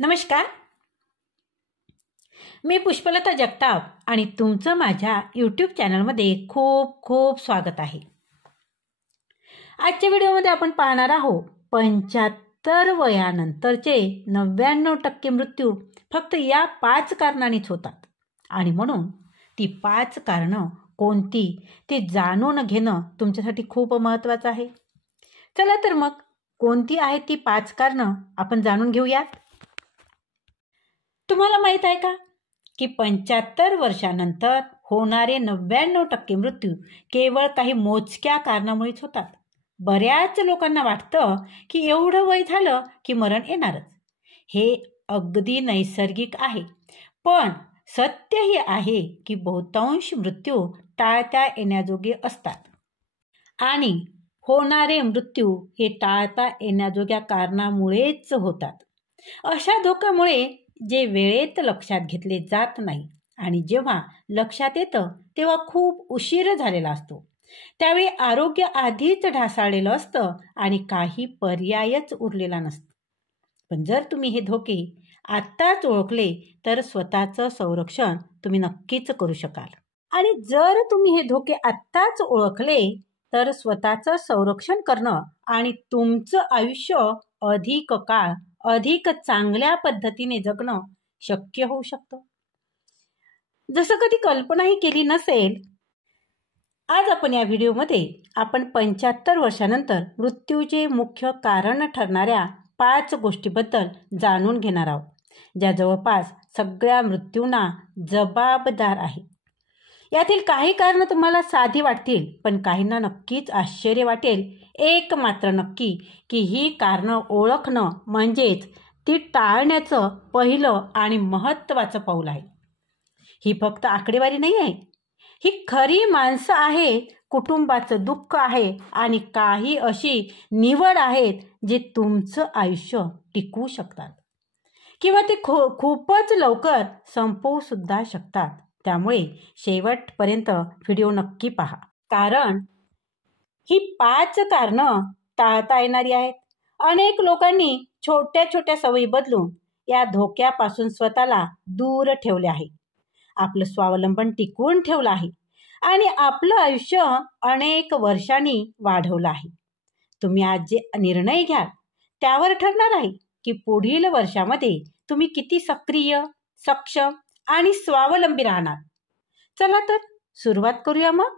नमस्कार. मी पुष्पलता जगताप आणि तुमचं माझ्या यूट्यूब चॅनलमध्ये खूप खूप स्वागत आहे. आजच्या व्हिडिओमध्ये आपण पाहणार आहोत 75 वयानंतरचे 99% मृत्यू फक्त या 5 कारणांनीच होतात आणि म्हणून ती 5 कारणं कोणती ते जाणून घेणं तुमच्यासाठी खूप महत्त्वाचं आहे. चला तर मग कोणती आहेत ती 5 कारणं आपण जाणून घेऊयात. तुम्हाला माहीत आहे का की 75 वर्षानंतर होणारे 99% मृत्यू केवळ काही मोजक्या कारणामुळेच होतात. बऱ्याच लोकांना वाटतं की एवढं वय झालं की मरण येणारच. हे अगदी नैसर्गिक आहे, पण सत्य हे आहे की बहुतांश मृत्यू टाळता येण्याजोगे असतात आणि होणारे मृत्यू हे टाळता येण्याजोग्या कारणामुळेच होतात. अशा धोक्यामुळे जे वेळेत लक्षात घेतले जात नाही आणि जेव्हा लक्षात येतं तेव्हा खूप उशीर झालेला असतो. त्यावेळी आरोग्य आधीच ढासळलेलं असतं आणि काही पर्यायच उरलेला नसतो. पण जर तुम्ही हे धोके आत्ताच ओळखले तर स्वतःचं संरक्षण तुम्ही नक्कीच करू शकाल. आणि जर तुम्ही हे धोके आत्ताच ओळखले तर स्वतःचं संरक्षण करणं आणि तुमचं आयुष्य अधिक काळ अधिक चांगल्या पद्धतीने जगणं शक्य होऊ शकतं. जसं कधी कल्पनाही केली नसेल, आज आपण या व्हिडिओमध्ये आपण 75 वर्षानंतर मृत्यूचे मुख्य कारण ठरणाऱ्या 5 गोष्टीबद्दल जाणून घेणार आहोत, ज्या जवळपास सगळ्या मृत्यूंना जबाबदार आहे. यातील काही कारणं तुम्हाला साधी वाटतील, पण काहींना नक्कीच आश्चर्य वाटेल. एक मात्र नक्की की ही कारणं ओळखणं म्हणजेच ती टाळण्याचं पहिलं आणि महत्त्वाचं पाऊल आहे. ही फक्त आकडेवारी नाही आहे, ही खरी माणसं आहे, कुटुंबाचं दुःख आहे आणि काही अशी निवड आहेत जे तुमचं आयुष्य टिकवू शकतात किंवा ते खूपच लवकर संपवू सुद्धा शकतात. त्यामुळे शेवटपर्यंत व्हिडिओ नक्की पहा, कारण ही 5 कारणं टाळता येणारी आहेत. अनेक लोकांनी छोट्या छोट्या सवयी बदलून या धोक्यापासून स्वतःला दूर ठेवले आहे, आपलं स्वावलंबन टिकवून ठेवलं आहे आणि आपलं आयुष्य अनेक वर्षांनी वाढवलं आहे. तुम्ही आज जे निर्णय घ्याल त्यावर ठरणार आहे की पुढील वर्षामध्ये तुम्ही किती सक्रिय, सक्षम आणि स्वावलंबी राहणार. चला तर सुरुवात करूया मग.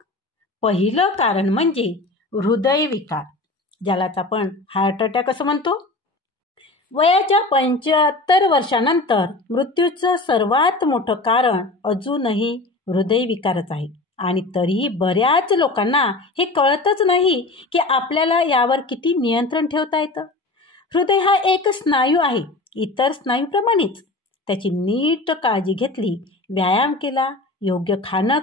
पहिलं कारण म्हणजे हृदयविकार, ज्यालाच आपण हार्ट अटॅक असं म्हणतो. वयाच्या 75 वर्षानंतर मृत्यूचं सर्वात मोठं कारण अजूनही हृदयविकारच आहे आणि तरीही बऱ्याच लोकांना हे कळतच नाही की आपल्याला यावर किती नियंत्रण ठेवता येतं. हृदय हा एक स्नायू आहे, इतर स्नायूप्रमाणेच. त्याची नीट काळजी घेतली, व्यायाम केला, योग्य खाणं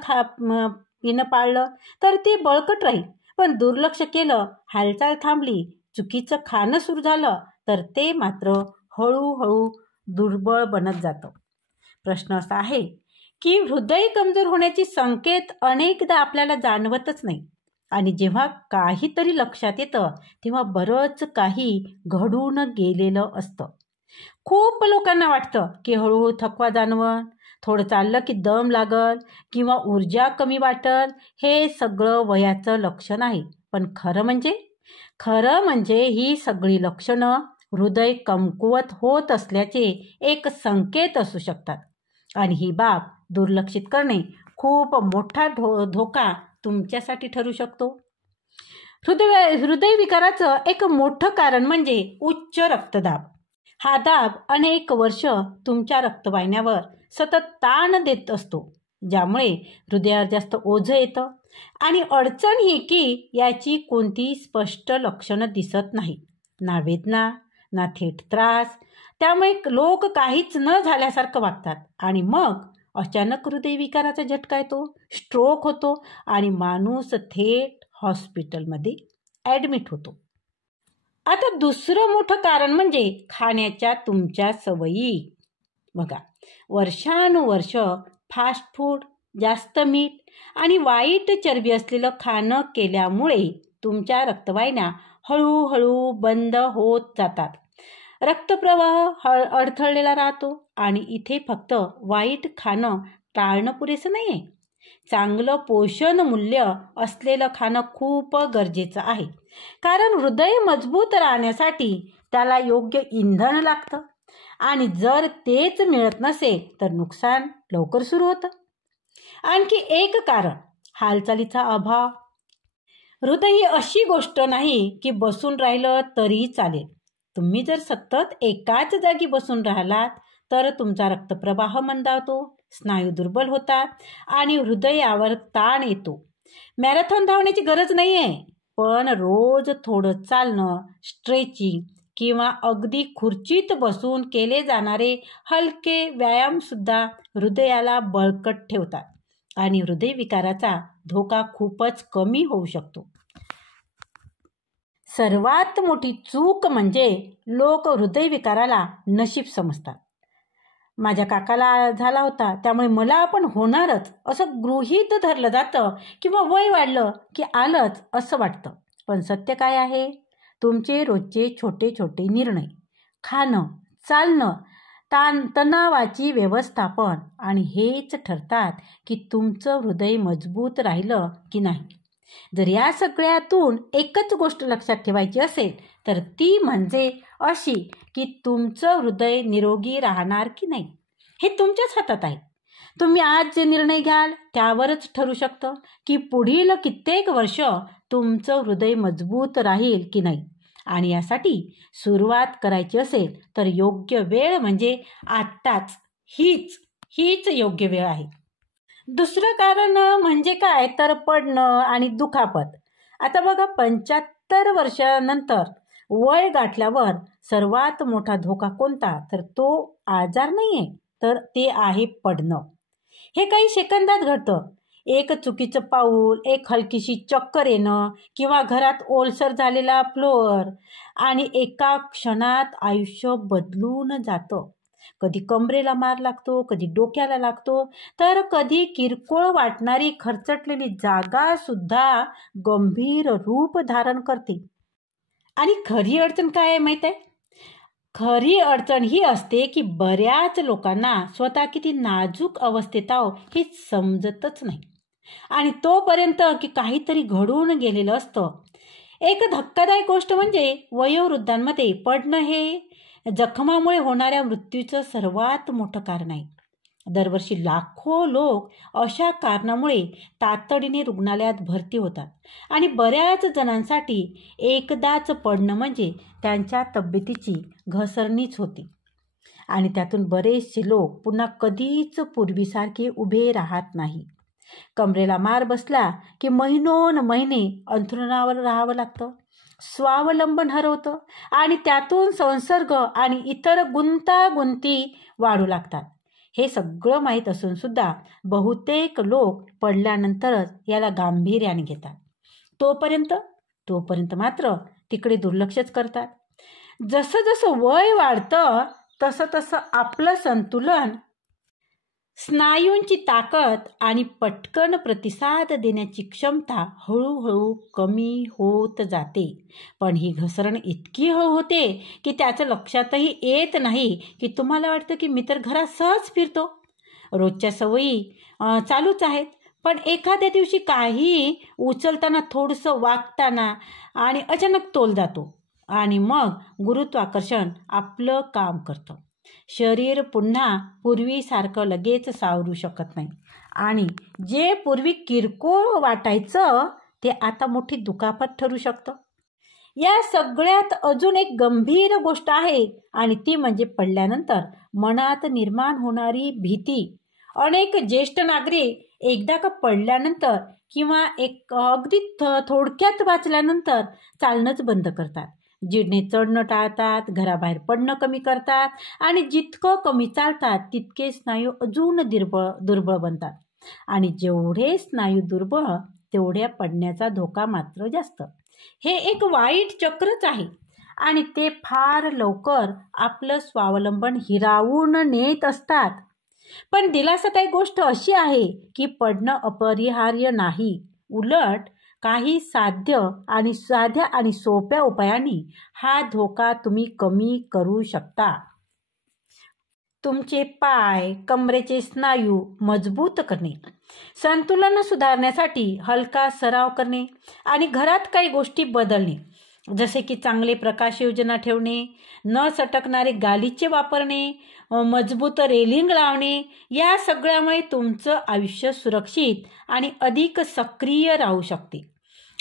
पिणं पाळलं तर ते बळकट राहील. पण दुर्लक्ष केलं, हालचाल थांबली, चुकीचं खाणं सुरू झालं तर ते मात्र हळूहळू दुर्बळ बनत जातं. प्रश्न असा आहे की हृदय कमजोर होण्याचे संकेत अनेकदा आपल्याला जाणवतच नाही आणि जेव्हा काहीतरी लक्षात येतं तेव्हा बरंच काही घडून गेलेलं असतं. खूप लोकांना वाटतं की हळूहळू थकवा जाणवण, थोडं चाललं की दम लागल किंवा ऊर्जा कमी वाटल. हे सगळं वयाचं लक्षण आहे. पण खरं म्हणजे ही सगळी लक्षणं हृदय कमकुवत होत असल्याचे एक संकेत असू शकतात आणि ही बाब दुर्लक्षित करणे खूप मोठा धोका तुमच्यासाठी ठरू शकतो. हृदयविकाराचं एक मोठं कारण म्हणजे उच्च रक्तदाब. हा दाब अनेक वर्ष तुमच्या रक्तवाहिन्यावर सतत ताण देत असतो, ज्यामुळे हृदयावर जास्त ओझं येतं आणि अडचण ही की याची कोणतीही स्पष्ट लक्षणं दिसत नाही, ना वेदना ना थेट त्रास. त्यामुळे लोक काहीच न झाल्यासारखं वागतात आणि मग अचानक हृदयविकाराचा झटका येतो, स्ट्रोक होतो आणि माणूस थेट हॉस्पिटलमध्ये ॲडमिट होतो. आता दुसरं मोठं कारण म्हणजे खाण्याच्या तुमच्या सवयी. बघा, वर्षानुवर्ष फास्ट फूड, जास्त मीठ आणि वाईट चरबी असलेलं खाणं केल्यामुळे तुमच्या रक्तवाहिन्या हळूहळू बंद होत जातात. रक्तप्रवाह अडथळलेला राहतो आणि इथे फक्त वाईट खाणं टाळणं पुरेसं नाही आहे. चांगलं पोषण मूल्य असलेलं खाणं खूप गरजेचं आहे, कारण हृदय मजबूत राहण्यासाठी त्याला योग्य इंधन लागतं आणि जर तेच मिळत नसेल तर नुकसान लवकर सुरू होतं. आणखी एक कारण हालचालीचा अभाव. हृदय ही अशी गोष्ट नाही की बसून राहिलं तरी चालेल. तुम्ही जर सतत एकाच जागी बसून राहिलात तर तुमचा रक्तप्रवाह मंदावतो, स्नायू दुर्बल होतात आणि हृदयावर ताण येतो. मॅरेथॉन धावण्याची गरज नाही आहे, पण रोज थोडं चालणं, स्ट्रेचिंग किंवा अगदी खुर्चीत बसून केले जाणारे हलके व्यायामसुद्धा हृदयाला बळकट ठेवतात आणि हृदयविकाराचा धोका खूपच कमी होऊ शकतो. सर्वात मोठी चूक म्हणजे लोक हृदयविकाराला नशीब समजतात. माझ्या काकाला झाला होता त्यामुळे मला पण होणारच असं गृहीत धरलं जातं किंवा वय वाढलं की आलंच असं वाटतं. पण सत्य काय आहे? तुमचे रोजचे छोटे छोटे निर्णय, खाणं, चालणं, तणावाची व्यवस्थापन आणि हेच ठरतात की तुमचं हृदय मजबूत राहिलं की नाही. जर या सगळ्यातून एकच गोष्ट लक्षात ठेवायची असेल तर ती म्हणजे अशी की तुमचं हृदय निरोगी राहणार की नाही हे तुमच्याच हातात आहे. तुम्ही आज जे निर्णय घ्याल त्यावरच ठरू शकतं की पुढील कित्येक वर्ष तुमचं हृदय मजबूत राहील की नाही. आणि यासाठी सुरुवात करायची असेल तर योग्य वेळ म्हणजे आत्ताच. हीच योग्य वेळ आहे. दुसरं कारण म्हणजे काय तर पडणं आणि दुखापत. आता बघा, 75 वर्षानंतर वय गाठल्यावर सर्वात मोठा धोका कोणता? तर तो आजार नाही आहे, तर ते आहे पडणं. हे काही सेकंदात घडतं. एक चुकीचं पाऊल, एक हलकीशी चक्कर येणं किंवा घरात ओलसर झालेला फ्लोअर आणि एका क्षणात आयुष्य बदलून जातं. कधी कमरेला मार लागतो, कधी डोक्याला लागतो, तर कधी किरकोळ वाटणारी खरचटलेली जागा सुद्धा गंभीर रूप धारण करते. आणि खरी अडचण काय आहे माहीत आहे? खरी अडचण ही असते की बऱ्याच लोकांना स्वतः किती नाजूक अवस्थेत आहो हे समजतच नाही आणि तोपर्यंत की काहीतरी घडून गेलेलं असतं. एक धक्कादायक गोष्ट म्हणजे वयोवृद्धांमध्ये पडणं हे जखमामुळे होणाऱ्या मृत्यूचं सर्वात मोठं कारण आहे. दरवर्षी लाखो लोक अशा कारणामुळे तातडीने रुग्णालयात भरती होतात आणि बऱ्याच जणांसाठी एकदाच पडणं म्हणजे त्यांच्या तब्येतीची घसरणीच होती आणि त्यातून बरेचसे लोक पुन्हा कधीच पूर्वीसारखे उभे राहत नाही. कमरेला मार बसला की महिनोन महिने अंथरुणावर राहावं लागतं, स्वावलंबन हरवतं आणि त्यातून संसर्ग आणि इतर गुंतागुंती वाढू लागतात. हे सगळं माहीत असून सुद्धा बहुतेक लोक पडल्यानंतरच याला गांभीर्याने घेतात. तोपर्यंत मात्र तिकडे दुर्लक्षच करतात. जसं जसं वय वाढतं तसं तसं आपलं संतुलन, स्नायूंची ताकद आणि पटकन प्रतिसाद देण्याची क्षमता हळूहळू कमी होत जाते. पण ही घसरण इतकी हळू होते की त्याचं लक्षातही येत नाही की तुम्हाला वाटतं की मी तर घरात सहज फिरतो, रोजच्या सवयी चालूच आहेत, पण एखाद्या दिवशी काही उचलताना, थोडंसं वागताना आणि अचानक तोल जातो आणि मग गुरुत्वाकर्षण आपलं काम करतं. शरीर पुन्हा पूर्वीसारखं लगेच सावरू शकत नाही आणि जे पूर्वी किरकोळ वाटायचं ते आता मोठी दुखापत ठरू शकतं. या सगळ्यात अजून एक गंभीर गोष्ट आहे आणि ती म्हणजे पडल्यानंतर मनात निर्माण होणारी भीती. अनेक ज्येष्ठ नागरिक एकदा का पडल्यानंतर किंवा अगदी थोडक्यात वाचल्यानंतर चालणंच बंद करतात, जिरणे चढणं टाळतात, घराबाहेर पडणं कमी करतात आणि जितकं कमी चालतात तितके स्नायू अजून दुर्बळ बनतात आणि जेवढे स्नायू दुर्बळ तेवढ्या पडण्याचा धोका मात्र जास्त. हे एक वाईट चक्रच आहे आणि ते फार लवकर आपलं स्वावलंबन हिरावून नेत असतात. पण दिलासादायक गोष्ट अशी आहे की पडणं अपरिहार्य नाही. उलट काही साध्या आणि सोप्या उपायांनी हा धोका तुम्ही कमी करू शकता. तुमचे पाय, कमरेचे स्नायू मजबूत करणे, संतुलन सुधारण्यासाठी हलका सराव करणे आणि घरात काही गोष्टी बदलणे, जसे की चांगले प्रकाश योजना ठेवणे, न सटकणारे गालिचे वापरणे, मजबूत रेलिंग लावणे, या सगळ्यामुळे तुमचं आयुष्य सुरक्षित आणि अधिक सक्रिय राहू शकते.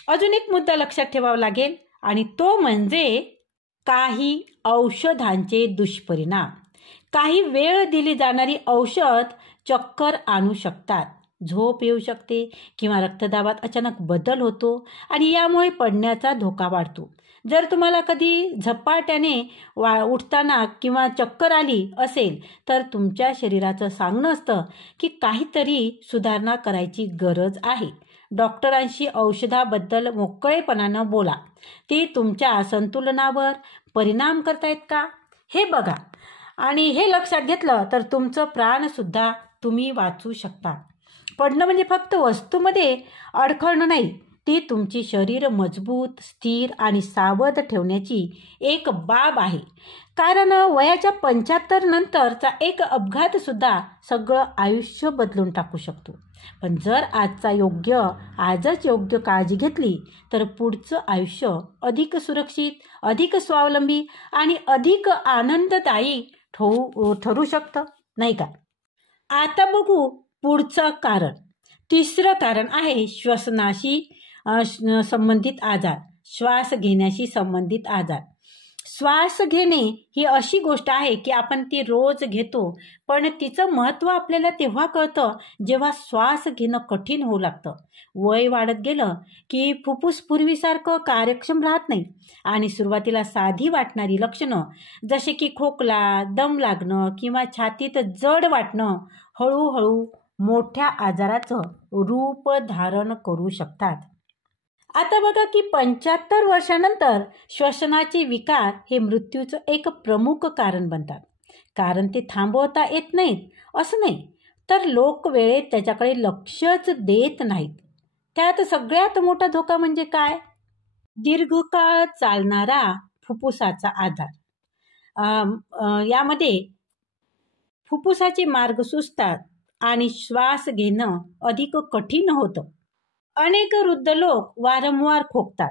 अजून एक मुद्दा लक्षात ठेवावा लागेल आणि तो म्हणजे काही औषधांचे दुष्परिणाम. काही वेळ दिली जाणारी औषध चक्कर आणू शकतात, झोप येऊ शकते किंवा रक्तदाबात अचानक बदल होतो आणि यामुळे पडण्याचा धोका वाढतो. जर तुम्हाला कधी झपाट्याने उठताना किंवा चक्कर आली असेल तर तुमच्या शरीराचं सांगणं असतं की काहीतरी सुधारणा करायची गरज आहे. डॉक्टरांशी औषधाबद्दल मोकळेपणानं बोला. ती तुमच्या संतुलनावर परिणाम करतायत का हे बघा. आणि हे लक्षात घेतलं तर तुमचं प्राणसुद्धा तुम्ही वाचवू शकता. पडणं म्हणजे फक्त वस्तूमध्ये अडखळणं नाही, ती तुमची शरीर मजबूत, स्थिर आणि सावध ठेवण्याची एक बाब आहे. कारण वयाच्या 75 नंतरचा एक अपघातसुद्धा सगळं आयुष्य बदलून टाकू शकतो. पण जर आजच योग्य काळजी घेतली तर पुढचं आयुष्य अधिक सुरक्षित, अधिक स्वावलंबी आणि अधिक आनंददायी ठरू शकतं, नाही का? आता बघू पुढचं कारण. तिसरं कारण आहे श्वसनाशी संबंधित आजार, श्वास घेण्याशी संबंधित आजार. श्वास घेणे ही अशी गोष्ट आहे की आपण ती रोज घेतो, पण तिचं महत्त्व आपल्याला तेव्हा कळतं जेव्हा श्वास घेणं कठीण होऊ लागतं. वय वाढत गेलं की फुफ्फुस पूर्वीसारखं कार्यक्षम राहत नाही आणि सुरुवातीला साधी वाटणारी लक्षणं जसे की खोकला, दम लागणं किंवा छातीत जड वाटणं हळूहळू मोठ्या आजाराचं रूप धारण करू शकतात. आता बघा की 75 वर्षानंतर श्वसनाचे विकार हे मृत्यूचं एक प्रमुख कारण बनतात. कारण ते थांबवता येत नाहीत असं नाही, तर लोक वेळेत त्याच्याकडे लक्षच देत नाहीत. त्यात सगळ्यात मोठा धोका म्हणजे काय? दीर्घकाळ चालणारा फुफ्फुसाचा आजार. यामध्ये फुफ्फुसाचे मार्ग सुजतात आणि श्वास घेणं अधिक कठीण होतं. अनेक वृद्ध लोक वारंवार खोकतात,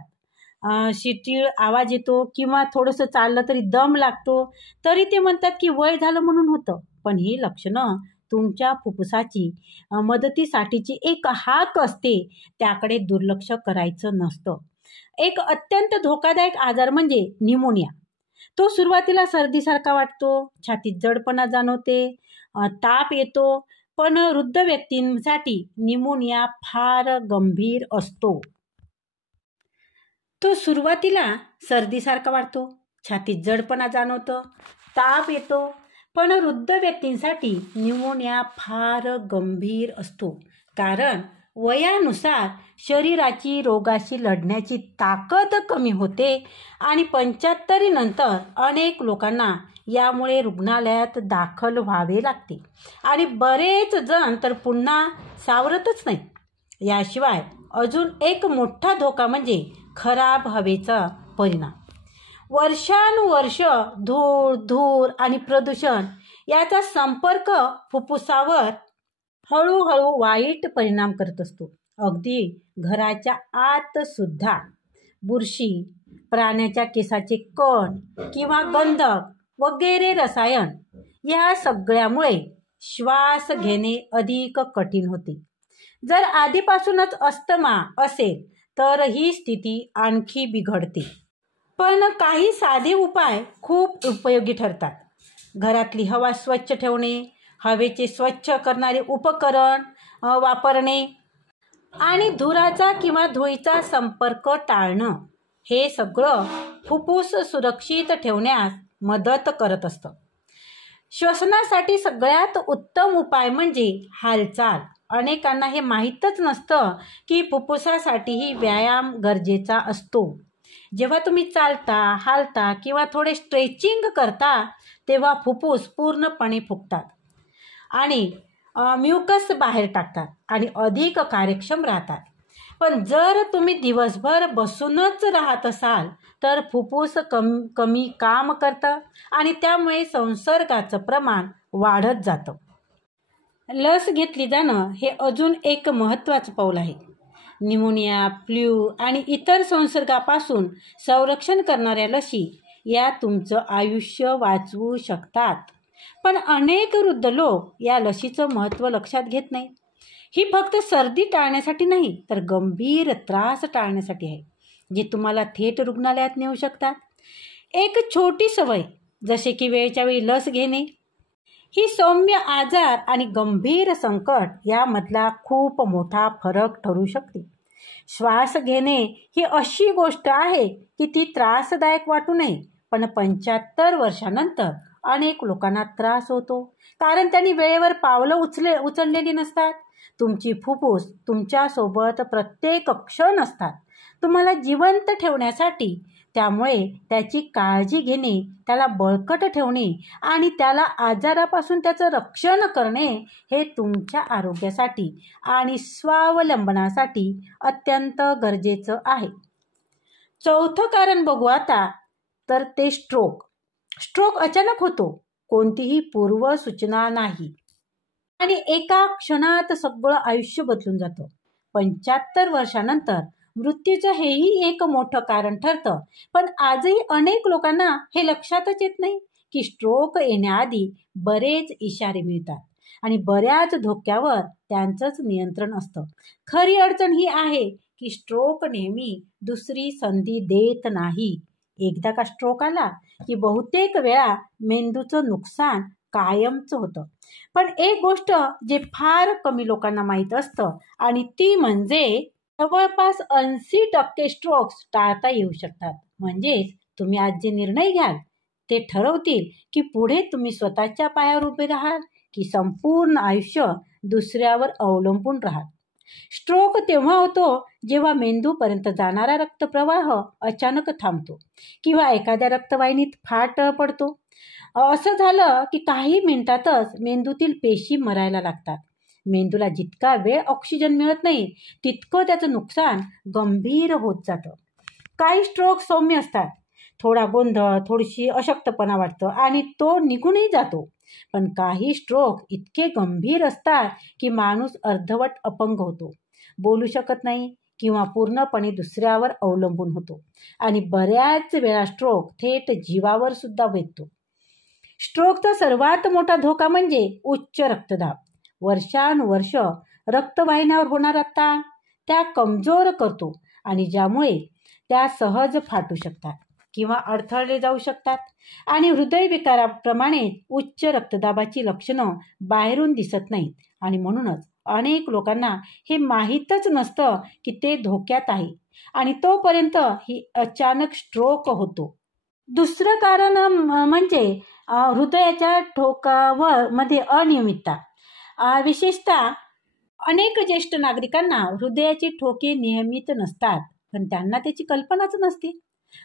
शिटीळ आवाज येतो किंवा थोडंसं चाललं तरी दम लागतो, तरी ते म्हणतात की वय झालं म्हणून होतं. पण ही लक्षणं तुमच्या फुफ्फुसाची मदतीसाठीची एक हाक असते, त्याकडे दुर्लक्ष करायचं नसतं. एक अत्यंत धोकादायक आजार म्हणजे न्यूमोनिया. तो सुरुवातीला सर्दीसारखा वाटतो, छातीत जडपणा जाणवते, ताप येतो, पण वृद्ध व्यक्तींसाठी न्यूमोनिया फार गंभीर असतो. तो सुरुवातीला सर्दीसारखा वाटतो, छातीत जडपणा जाणवतं, ताप येतो, पण वृद्ध व्यक्तींसाठी न्यूमोनिया फार गंभीर असतो. कारण वयानुसार शरीराची रोगाशी लढण्याची ताकद कमी होते आणि 75 नंतर अनेक लोकांना यामुळे रुग्णालयात दाखल व्हावे लागते आणि बरेच जण तर पुन्हा सावरतच नाही. याशिवाय अजून एक मोठा धोका म्हणजे खराब हवेचा परिणाम. वर्षानुवर्ष धूर आणि प्रदूषण याचा संपर्क फुफ्फुसावर हळूहळू वाईट परिणाम करत असतो. अगदी घराच्या आत सुद्धा बुरशी, प्राण्याच्या केसाचे कण किंवा गंधक वगैरे रसायन या सगळ्यामुळे श्वास घेणे अधिक कठीण होते. जर आधीपासूनच अस्थमा असेल तर ही स्थिती आणखी बिघडते. पण काही साधे उपाय खूप उपयोगी ठरतात. घरातली हवा स्वच्छ ठेवणे, हवेचे स्वच्छ करणारे उपकरण वापरणे आणि धुराचा किंवा धुळीचा संपर्क टाळणं, हे सगळं फुफ्फुस सुरक्षित ठेवण्यास मदत करत असतं. श्वसनासाठी सगळ्यात उत्तम उपाय म्हणजे हालचाल. अनेकांना हे माहीतच नसतं की फुफ्फुसासाठीही व्यायाम गरजेचा असतो. जेव्हा तुम्ही चालता, हालता किंवा थोडे स्ट्रेचिंग करता तेव्हा फुफ्फुस पूर्णपणे फुगतात आणि म्युकस बाहेर टाकतात आणि अधिक कार्यक्षम राहतात. पण जर तुम्ही दिवसभर बसूनच राहत असाल तर फुफ्फुस कमी काम करतं आणि त्यामुळे संसर्गाचं प्रमाण वाढत जातं. लस घेतली जाणं हे अजून एक महत्त्वाचं पाऊल आहे. निमोनिया, फ्ल्यू आणि इतर संसर्गापासून संरक्षण करणाऱ्या लसी या तुमचं आयुष्य वाचवू शकतात. पण अनेक वृद्ध लोक या लसीचं महत्त्व लक्षात घेत नाहीत. ही फक्त सर्दी टाळण्यासाठी नाही तर गंभीर त्रास टाळण्यासाठी आहे, जे तुम्हाला थेट रुग्णालयात नेऊ शकतात. एक छोटी सवय जसे की वेळच्या वेळी लस घेणे ही सौम्य आजार आणि गंभीर संकट यामधला खूप मोठा फरक ठरू शकते. श्वास घेणे ही अशी गोष्ट आहे की ती त्रासदायक वाटू नये, पण 75 वर्षानंतर अनेक लोकांना त्रास होतो कारण त्यांनी वेळेवर पावलं उचललेली नसतात. तुमची फुफ्फुस तुमच्यासोबत प्रत्येक क्षण असतात, तुम्हाला जिवंत ठेवण्यासाठी. त्यामुळे त्याची काळजी घेणे, त्याला बळकट ठेवणे आणि त्याला आजारापासून त्याचं रक्षण करणे हे तुमच्या आरोग्यासाठी आणि स्वावलंबनासाठी अत्यंत गरजेचं आहे. चौथं कारण बघू आता, तर ते स्ट्रोक. स्ट्रोक अचानक होतो, कोणतीही पूर्वसूचना नाही आणि एका क्षणात सगळं आयुष्य बदलून जातं. 75 वर्षानंतर मृत्यूचं हेही एक मोठं कारण ठरतं. पण आजही अनेक लोकांना हे लक्षातच येत नाही की स्ट्रोक येण्याआधी बरेच इशारे मिळतात आणि बऱ्याच धोक्यावर त्यांचंच नियंत्रण असतं. खरी अडचण ही आहे की स्ट्रोक नेहमी दुसरी संधी देत नाही. एकदा का स्ट्रोक आला की बहुतेक वेळा मेंदूचं नुकसान कायमचं होतं. पण एक गोष्ट जे फार कमी लोकांना माहीत असतं आणि ती म्हणजे जवळपास 80% स्ट्रोक्स टाळता येऊ शकतात. म्हणजेच तुम्ही आज जे निर्णय घ्याल ते ठरवतील की पुढे तुम्ही स्वतःच्या पायावर उभे राहाल की संपूर्ण आयुष्य दुसऱ्यावर अवलंबून राहाल. स्ट्रोक तेव्हा होतो जेव्हा मेंदूपर्यंत जाणारा रक्तप्रवाह अचानक थांबतो किंवा एखाद्या रक्तवाहिनीत फाट पडतो. असं झालं की काही मिनिटातच मेंदूतील पेशी मरायला लागतात. मेंदूला जितका वेळ ऑक्सिजन मिळत नाही तितकं त्याचं नुकसान गंभीर होत जातं. काही स्ट्रोक सौम्य असतात, थोडा गोंधळ, थोडीशी अशक्तपणा वाटतं आणि तो निघूनही जातो. पण काही स्ट्रोक इतके गंभीर असतात की माणूस अर्धवट अपंग होतो, बोलू शकत नाही किंवा पूर्णपणे दुसऱ्यावर अवलंबून होतो आणि बऱ्याच वेळा स्ट्रोक थेट जीवावर सुद्धा बेततो. स्ट्रोकचा सर्वात मोठा धोका म्हणजे उच्च रक्तदाब. वर्षानुवर्ष रक्तवाहिन्यावर होणारा ताण त्या कमजोर करतो आणि ज्यामुळे त्या सहज फाटू शकतात किंवा अडथळले जाऊ शकतात. आणि हृदयविकाराप्रमाणे उच्च रक्तदाबाची लक्षणं बाहेरून दिसत नाहीत आणि म्हणूनच अनेक लोकांना हे माहीतच नसतं की ते धोक्यात आहे आणि तोपर्यंत ही अचानक स्ट्रोक होतो. दुसरं कारण म्हणजे हृदयाच्या ठोकावर मध्ये अनियमितता. विशेषतः अनेक ज्येष्ठ नागरिकांना हृदयाचे ठोके नियमित नसतात, पण त्यांना त्याची कल्पनाच नसते.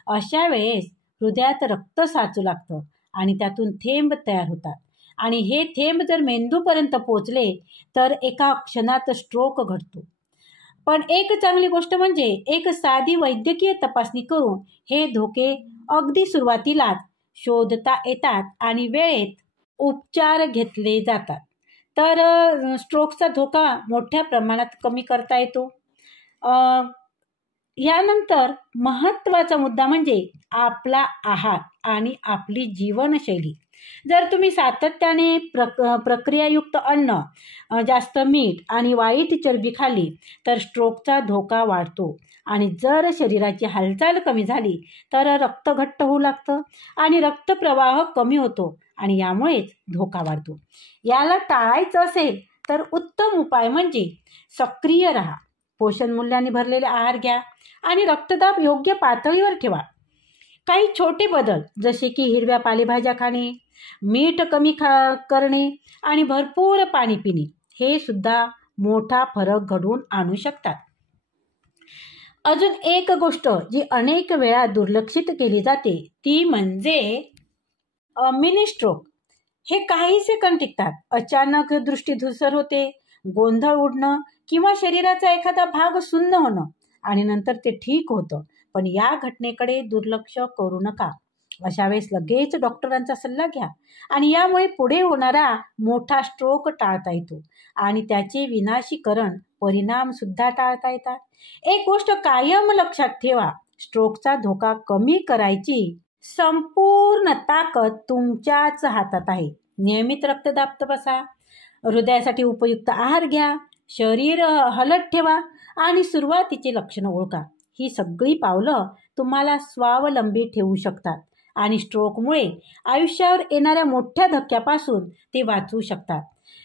अशा वेळेस हृदयात रक्त साचू लागतं आणि त्यातून थेंब तयार होतात आणि हे थेंब जर मेंदूपर्यंत पोचले तर एका क्षणात स्ट्रोक घडतो. पण एक चांगली गोष्ट म्हणजे एक साधी वैद्यकीय तपासणी करून हे धोके अगदी सुरुवातीलाच शोधता येतात आणि वेळेत उपचार घेतले जातात. तर स्ट्रोकचा धोका मोठ्या प्रमाणात कमी करता येतो. यानंतर महत्त्वाचा मुद्दा म्हणजे आपला आहार आणि आपली जीवनशैली. जर तुम्ही सातत्याने प्रक्रियायुक्त अन्न, जास्त मीठ आणि वाईट चरबी खाल्ली तर स्ट्रोकचा धोका वाढतो. आणि जर शरीराची हालचाल कमी झाली तर रक्त घट्ट होऊ लागतं आणि रक्तप्रवाह कमी होतो आणि यामुळेच धोका वाढतो. याला टाळायचं असेल तर उत्तम उपाय म्हणजे सक्रिय राहा, पोषण मूल्याने भरलेले आहार घ्या आणि रक्तदाब योग्य पातळीवर ठेवा. काही छोटे बदल जसे की हिरव्या पालेभाज्या खाणे, मीठ कमी करणे आणि भरपूर पाणी पिणे हे सुद्धा मोठा फरक घडवून आणू शकतात. अजून एक गोष्ट जी अनेक वेळा दुर्लक्षित केली जाते ती म्हणजे मिनी स्ट्रोक. हे काही सेकंद टिकतात. अचानक दृष्टी धूसर होते, गोंधळ उडणं किंवा शरीराचा एखादा भाग सुन्न होणं आणि नंतर ते ठीक होतं. पण या घटनेकडे दुर्लक्ष करू नका. अशा वेळेस लगेच डॉक्टरांचा सल्ला घ्या आणि यामुळे पुढे होणारा मोठा स्ट्रोक टाळता येतो आणि त्याचे विनाशीकरण परिणाम सुद्धा टाळता येतात. एक गोष्ट कायम लक्षात ठेवा, स्ट्रोकचा धोका कमी करायची संपूर्ण ताकद तुमच्याच हातात आहे. नियमित रक्तदाब तपासा, हृदयासाठी उपयुक्त आहार घ्या, शरीर हलत ठेवा आणि सुरुवातीची लक्षणं ओळखा. ही सगळी पावलं तुम्हाला स्वावलंबी ठेवू शकतात आणि स्ट्रोकमुळे आयुष्यावर येणाऱ्या मोठ्या धक्क्यापासून ते वाचवू शकतात.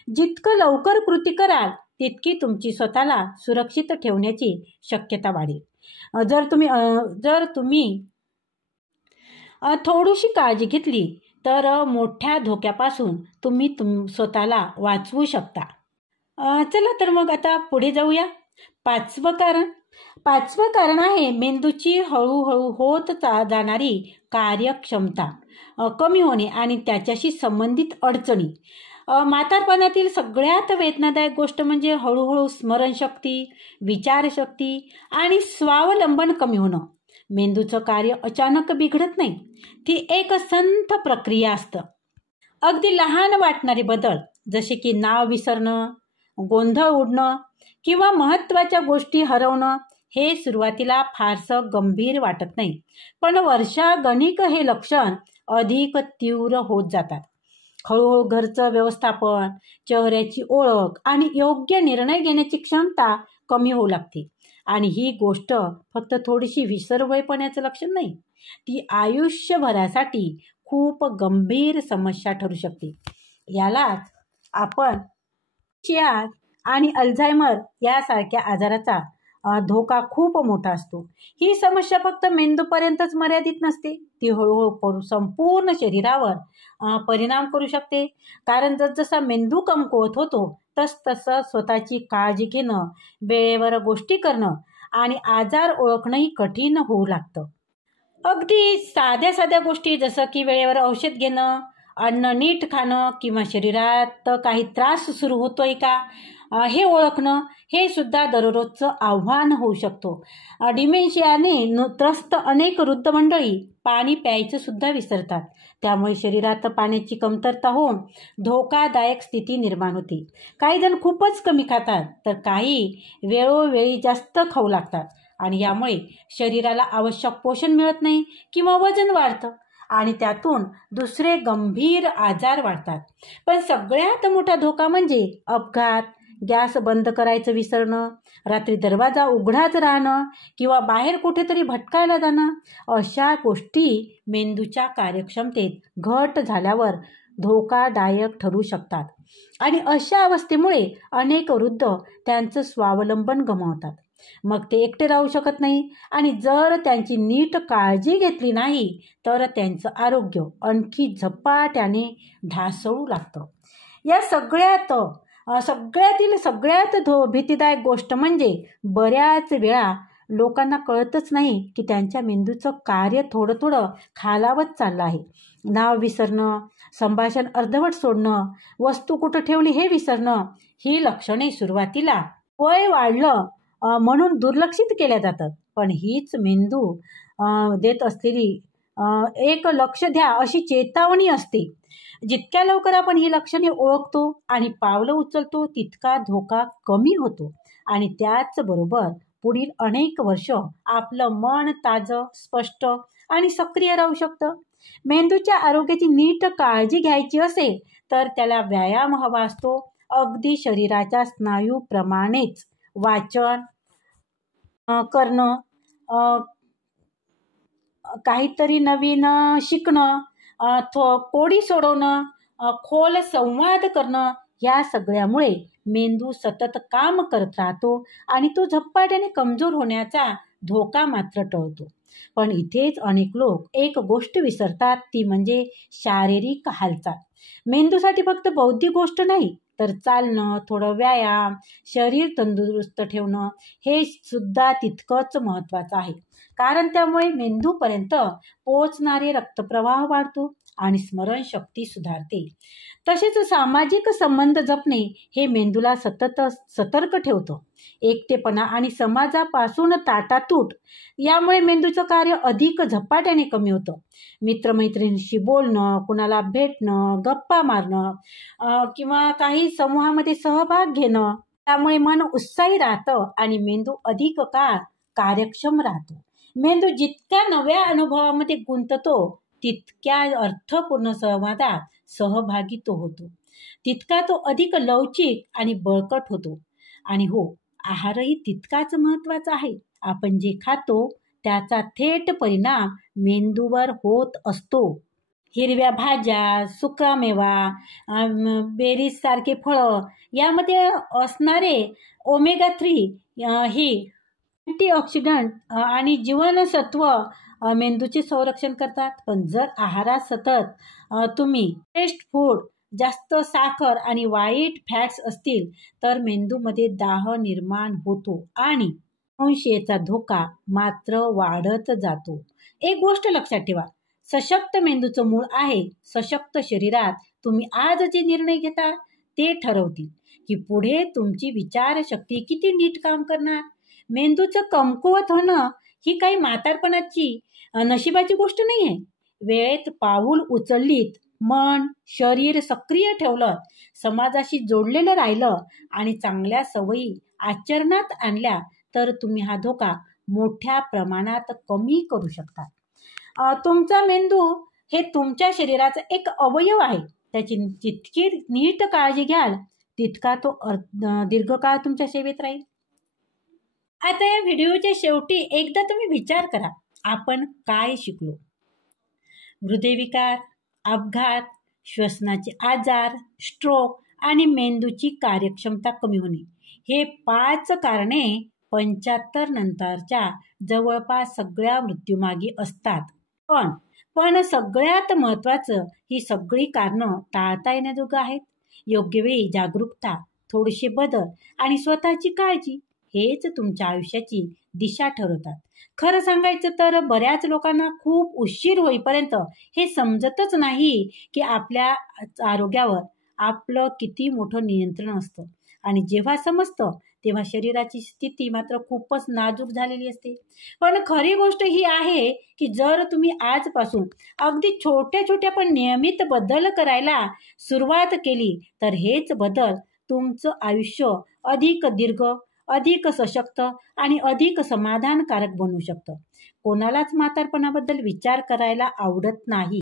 जितकं लवकर कृती कराल तितकी तुमची स्वतःला सुरक्षित ठेवण्याची शक्यता वाढेल. जर तुम्ही थोडीशी काळजी घेतली तर मोठ्या धोक्यापासून तुम्ही स्वतःला वाचवू शकता. चला तर मग आता पुढे जाऊया. पाचवं कारण आहे मेंदूची हळूहळू होत जाणारी कार्यक्षमता कमी होणे आणि त्याच्याशी संबंधित अडचणी. म्हातारपणातील सगळ्यात वेदनादायक गोष्ट म्हणजे हळूहळू स्मरणशक्ती, विचारशक्ती आणि स्वावलंबन कमी होणं. मेंदूचं कार्य अचानक बिघडत नाही, ती एक संथ प्रक्रिया असतं. अगदी लहान वाटणारे बदल जसे की नाव विसरणं, गोंधळ उडणं किंवा महत्त्वाच्या गोष्टी हरवणं हे सुरुवातीला फारसं गंभीर वाटत नाही, पण वर्षागणिक हे लक्षण अधिक तीव्र होत जातात. हळूहळू घरचं व्यवस्थापन, चेहऱ्याची ओळख आणि योग्य निर्णय घेण्याची क्षमता कमी होऊ लागते. आणि ही गोष्ट फक्त थोडीशी विसरवळेपणाचं लक्षण नाही, ती आयुष्यभरासाठी खूप गंभीर समस्या ठरू शकते. यालाच आपण आणि अल्झायमर यासारख्या आजाराचा धोका खूप मोठा असतो. ही समस्या फक्त मेंदूपर्यंतच मर्यादित नसते, ती हळूहळू संपूर्ण शरीरावर परिणाम करू शकते. कारण जसजसा मेंदू कमकुवत होतो तसतसं स्वतःची काळजी घेणं, वेळेवर गोष्टी करणं आणि आजार ओळखणंही कठीण होऊ लागतं. अगदी साध्या साध्या गोष्टी जसं की वेळेवर औषध घेणं, अन्न नीट खाणं किंवा शरीरात काही त्रास सुरू होतोय का हे ओळखणं हे सुद्धा दररोजचं आव्हान होऊ शकतो. डिमेन्शियाने त्रस्त अनेक वृद्ध मंडळी पाणी प्यायचं सुद्धा विसरतात. त्यामुळे शरीरात पाण्याची कमतरता होऊन धोकादायक स्थिती निर्माण होते. काही जण खूपच कमी खातात तर काही वेळोवेळी जास्त खाऊ लागतात आणि यामुळे शरीराला आवश्यक पोषण मिळत नाही किंवा वजन वाढतं आणि त्यातून दुसरे गंभीर आजार वाढतात. पण सगळ्यात मोठा धोका म्हणजे अपघात, गॅस बंद करायचं विसरणं, रात्री दरवाजा उघडाच राहणं किंवा बाहेर कुठेतरी भटकायला जाणं. अशा गोष्टी मेंदूच्या कार्यक्षमतेत घट झाल्यावर धोकादायक ठरू शकतात आणि अशा अवस्थेमुळे अनेक वृद्ध त्यांचं स्वावलंबन गमावतात. मग ते एकटे राहू शकत नाही आणि जर त्यांची नीट काळजी घेतली नाही तर त्यांचं आरोग्य आणखी झपाट्याने ढासळू लागतं. या सगळ्यात भीतीदायक गोष्ट म्हणजे बऱ्याच वेळा लोकांना कळतच नाही की त्यांच्या मेंदूचं कार्य थोडं थोडं खालावत चाललं आहे. नाव विसरणं, संभाषण अर्धवट सोडणं, वस्तू कुठं ठेवली हे विसरणं ही लक्षणे सुरुवातीला वय वाढलं म्हणून दुर्लक्षित केल्या जातात. पण हीच मेंदू देत असलेली एक लक्ष द्या अशी चेतावणी असते. जितक्या लवकर आपण ही लक्षणे ओळखतो आणि पावलं उचलतो तितका धोका कमी होतो आणि त्याचबरोबर पुढील अनेक वर्ष आपलं मन ताजं, स्पष्ट आणि सक्रिय राहू शकतं. मेंदूच्या आरोग्याची नीट काळजी घ्यायची असेल तर त्याला व्यायाम हवा असतो. अगदी शरीराच्या स्नायूप्रमाणेच वाचन करणं, काहीतरी नवीन शिकणं, कोडी सोडवणं, खोल संवाद करणं या सगळ्यामुळे मेंदू सतत काम करत राहतो आणि तो झपाट्याने कमजोर होण्याचा धोका मात्र टळतो. पण इथेच अनेक लोक एक गोष्ट विसरतात, ती म्हणजे शारीरिक हालचाल. मेंदूसाठी फक्त बौद्धिक गोष्ट नाही तर चालणं, थोडं व्यायाम, शरीर तंदुरुस्त ठेवणं हे सुद्धा तितकंच महत्त्वाचं आहे. कारण त्यामुळे मेंदूपर्यंत पोहोचणारे रक्तप्रवाह वाढतो आणि स्मरणशक्ती सुधारते. तसेच सामाजिक संबंध जपणे हे मेंदूला सतत सतर्क ठेवतं. एकटेपणा आणि समाजापासून ताटातूट यामुळे मेंदूचं कार्य अधिक झपाट्याने कमी होतं. मित्रमैत्रिणींशी बोलणं, कुणाला भेटणं, गप्पा मारणं किंवा काही समूहामध्ये सहभाग घेणं, त्यामुळे मन उत्साही राहतं आणि मेंदू अधिक काळ कार्यक्षम राहतो. मेंदू जितक्या नव्या अनुभवामध्ये गुंततो तितक्या अर्थपूर्ण संवादात सहभागी तो होतो, तितका तो अधिक लवचिक आणि बळकट होतो. आणि हो, आहारही तितकाच महत्त्वाचा आहे. आपण जे खातो त्याचा थेट परिणाम मेंदूवर होत असतो. हिरव्या भाज्या, सुकामेवा, बेरीज सारखे फळं यामध्ये असणारे ओमेगा 3 ही अँटीऑक्सिडंट आणि जीवनसत्व मेंदूचे संरक्षण करतात. पण जर आहारात सतत तुम्ही टेस्ट फूड, जास्त साखर आणि वाईट फॅट्स असतील तर मेंदूमध्ये दाह निर्माण होतो आणि संशयाचा धोका मात्र वाढत जातो. एक गोष्ट लक्षात ठेवा, सशक्त मेंदूचं मूळ आहे सशक्त शरीरात. तुम्ही आज जे निर्णय घेता ते ठरवतील की पुढे तुमची विचारशक्ती किती नीट काम करणार. मेंदूचं कमकुवत होणं ही काही म्हातारपणाची नशिबाची गोष्ट नाही आहे. वेळेत पाऊल उचललीत, मन शरीर सक्रिय ठेवलं, समाजाशी जोडलेलं राहिलं आणि चांगल्या सवयी आचरणात आणल्या तर तुम्ही हा धोका मोठ्या प्रमाणात कमी करू शकता. तुमचा मेंदू हे तुमच्या शरीराचा एक अवयव आहे. त्याची जितकी नीट काळजी घ्याल तितका तो दीर्घकाळ तुमच्या सेवेत राहील. आता या व्हिडिओच्या शेवटी एकदा तुम्ही विचार करा, आपण काय शिकलो. हृदयविकार, अपघात, श्वसनाचे आजार, स्ट्रोक आणि मेंदूची कार्यक्षमता कमी होणे हे 5 कारणे 75 नंतरच्या जवळपास सगळ्या मृत्यूमागी असतात. पण सगळ्यात महत्त्वाचं, ही सगळी कारणं टाळता येण्याजोगं आहेत. योग्य वेळी जागरूकता, थोडेसे बदल आणि स्वतःची काळजी हेच तुमच्या आयुष्याची दिशा ठरवतात. खरं सांगायचं तर बऱ्याच लोकांना खूप उशीर होईपर्यंत हे समजतच नाही की आपल्या आरोग्यावर आपलं किती मोठं नियंत्रण असतं. आणि जेव्हा समजतं तेव्हा शरीराची स्थिती मात्र खूपच नाजूक झालेली असते. पण खरी गोष्ट ही आहे की जर तुम्ही आजपासून अगदी छोट्या छोट्या पण नियमित बदल करायला सुरुवात केली तर हेच बदल तुमचं आयुष्य अधिक दीर्घ, अधिक सशक्त आणि अधिक समाधानकारक बनवू शकतं. कोणालाच म्हातारपणाबद्दल विचार करायला आवडत नाही,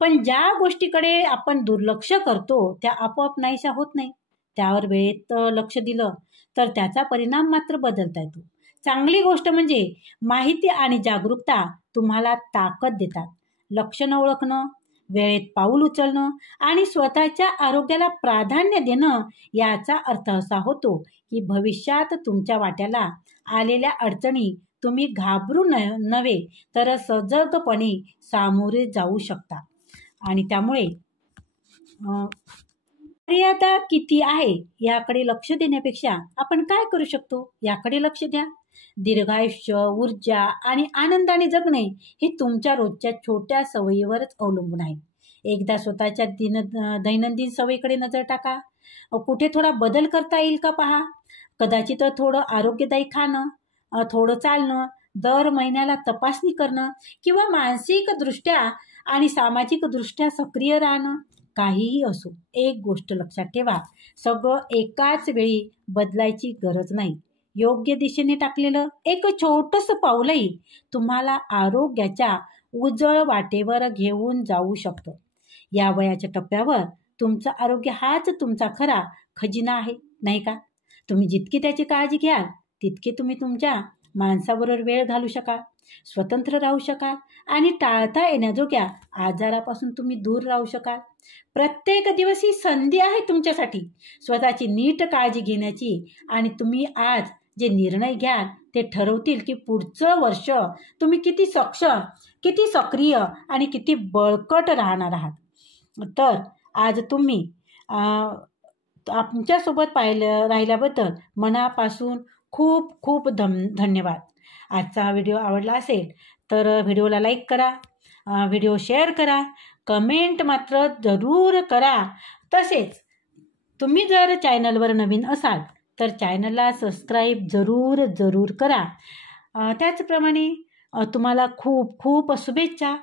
पण ज्या गोष्टीकडे आपण दुर्लक्ष करतो त्या आपोआप नाहीशा होत नाही. त्यावर वेळेत लक्ष दिलं तर त्याचा परिणाम मात्र बदलता येतो. चांगली गोष्ट म्हणजे माहिती आणि जागरूकता तुम्हाला ताकद देतात. लक्षणं ओळखणं, वेळेत पाऊल उचलणं आणि स्वतःच्या आरोग्याला प्राधान्य देणं याचा अर्थ असा होतो की भविष्यात तुमच्या वाट्याला आलेल्या अडचणी तुम्ही घाबरू नव्हे तर सजगपणे सामोरे जाऊ शकता. आणि त्यामुळे मर्यादा किती आहे याकडे लक्ष देण्यापेक्षा आपण काय करू शकतो याकडे लक्ष द्या. दीर्घायुष्य, ऊर्जा आणि आनंदाने जगणे हे तुमच्या रोजच्या छोट्या सवयीवरच अवलंबून आहे. एकदा स्वतःच्या दैनंदिन सवयीकडे नजर टाका. कुठे थोडा बदल करता येईल का पहा. कदाचित थोडं आरोग्यदायी खाणं, थोडं चालणं, दर महिन्याला तपासणी करणं किंवा मानसिकदृष्ट्या आणि सामाजिकदृष्ट्या सक्रिय राहणं, काहीही असो. एक गोष्ट लक्षात ठेवा, सगळं एकाच वेळी बदलायची गरज नाही. योग्य दिशेने टाकलेलं एक छोटंसं पाऊलही तुम्हाला आरोग्याच्या उजळ वाटेवर घेऊन जाऊ शकतं. या वयाच्या टप्प्यावर तुमचं आरोग्य हाच तुमचा खरा खजिना आहे, नाही का? तुम्ही जितकी त्याची काळजी घ्याल तितके तुम्ही तुमच्या माणसाबरोबर वेळ घालू शकाल, स्वतंत्र राहू शकाल आणि टाळता येण्याजोग्या आजारापासून तुम्ही दूर राहू शकाल. प्रत्येक दिवस ही संधी आहे तुमच्यासाठी स्वतःची नीट काळजी घेण्याची. आणि तुम्ही आज जे निर्णय घ्याल ते ठरवतील की पुढचं वर्ष तुम्ही किती सक्षम, किती सक्रिय आणि किती बळकट राहणार आहात. तर आज तुम्ही आमच्यासोबत राहिल्याबद्दल मनापासून खूप खूप धन्यवाद. आजचा हा व्हिडिओ आवडला असेल तर व्हिडिओला लाईक करा, व्हिडिओ शेअर करा, कमेंट मात्र जरूर करा. तसेच तुम्ही जर चॅनलवर नवीन असाल तर चॅनलला सबस्क्राईब जरूर करा. त्याचप्रमाणे तुम्हाला खूप खूप शुभेच्छा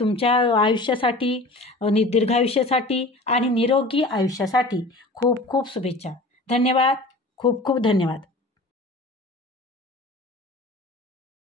तुमच्या आयुष्यासाठी, दीर्घायुष्यासाठी आणि निरोगी आयुष्यासाठी खूप खूप शुभेच्छा. धन्यवाद. खूप खूप धन्यवाद.